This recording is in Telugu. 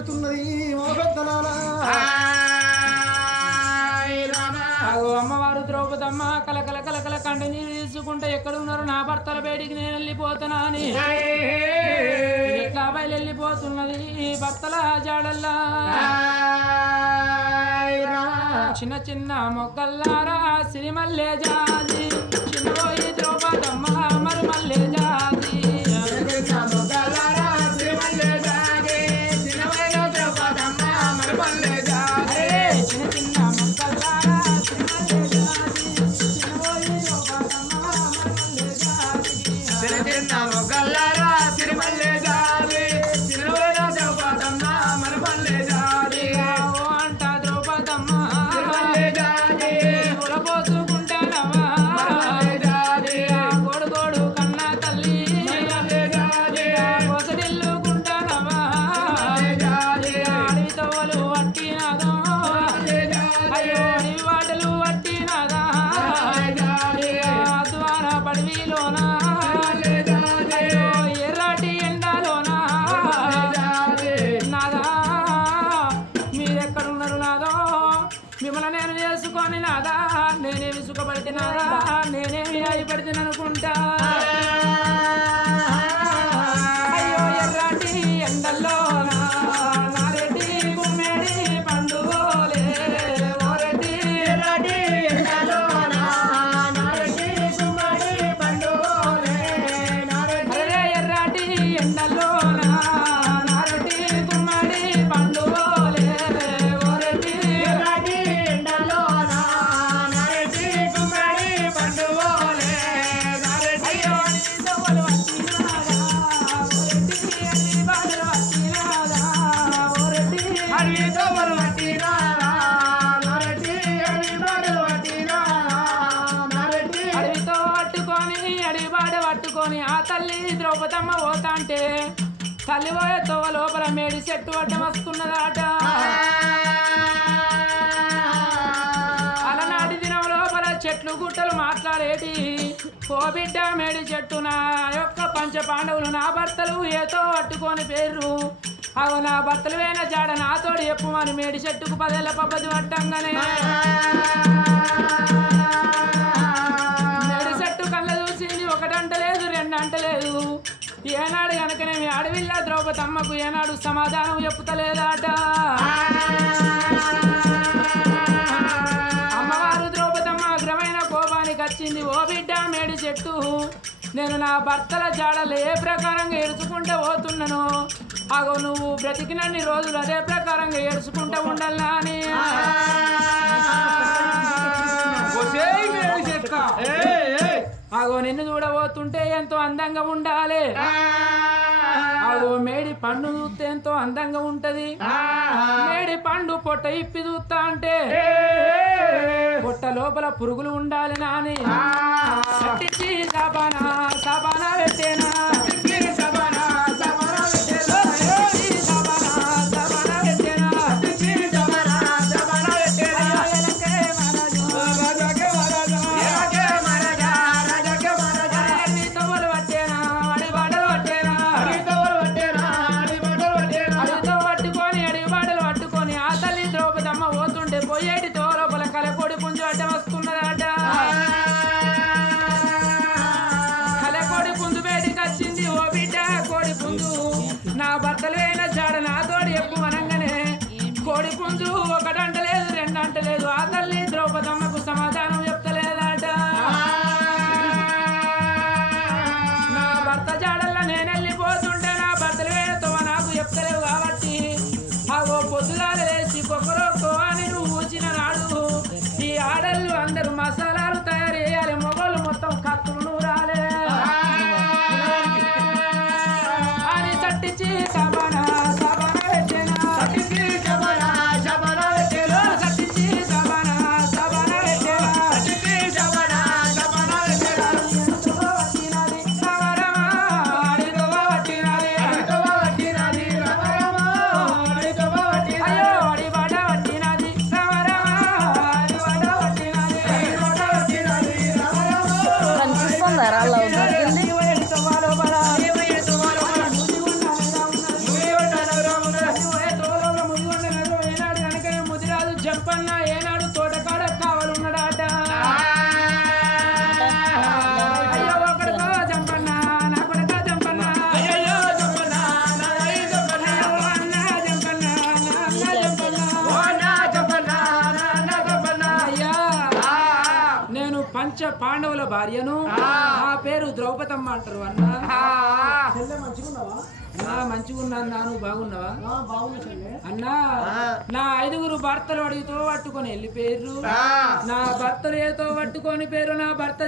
వెళుతున్నది ఓ పెద్దలారా అమ్మవారు ద్రౌపదమ్మ కలకల కలకల నీరు తీసుకుంటే ఎక్కడున్నారు? నా భర్తల బయటికి నేను వెళ్ళిపోతున్నా అని ఎట్లా బయలు వెళ్ళిపోతున్నది ఈ భర్తల జాడల్లా? చిన్న చిన్న మొక్కల్లారా సిరిమల్లె జాతి చిన్నబోయి ద్రౌపదమ్మ మరి మల్లె జాతి మరి తల్లి పోతా పోతాంటే తల్లి తోవ లోపల మేడి చెట్టు అడ్డం వస్తున్నదాట. అలనాటి దినం లోపల చెట్లు గుట్టలు మాట్లాడేటి. కోబిడ్డ మేడి చెట్టు నా యొక్క పంచ పాండవులు నా భర్తలు ఏతో పట్టుకొని పేర్రు. అవు నా భర్తలు వేన జాడ నాతోడు చెప్పుమని మేడి చెట్టుకు పదేళ్ళ పబ్బది పట్టంగానే. ఏనాడు కనుకనే మీ అడవిల్లా ద్రౌపదమ్మకు ఏనాడు సమాధానం చెప్పుతలేదాట. అమ్మవారు ద్రౌపదమ్మ అగ్రమైన కోపానికి వచ్చింది. ఓ బిడ్డ మేడి చెట్టు. నేను నా భర్తల జాడలు ఏ ప్రకారంగా ఏడుచుకుంటూ పోతున్నాను? అగో నువ్వు బ్రతికినన్ని రోజులు అదే ప్రకారంగా ఏడుచుకుంటూ ఉండాలా అని. అగో నిన్ను చూడబోతుంటే ఎంతో అందంగా ఉండాలి. అగో మేడి పండు చూస్తే ఎంతో అందంగా ఉంటది. మేడి పండు పొట్ట ఇప్పి చూస్తా అంటే పొట్ట లోపల పురుగులు ఉండాలి నాని. సాబానా సాబానా పెట్టేనా? కోడి పుంజు ఒకటంట లేదు రెండంట లేదు ఆ తల్లి ద్రౌపదమ్మ పంచ పాండవుల భార్యను నా పేరు ద్రౌపదమ్మ అంటారు అన్న. చెల్లె మంచిగున్నావా? అన్నా మంచిగా ఉన్నా అన్నా నువ్వు బాగున్నావా? ఆ, అన్నా నా ఐదుగురు భర్తలు అడిగితో పట్టుకొని వెళ్ళిపోయారు నా భర్తలు ఏతో పట్టుకొని పేరు నా భర్త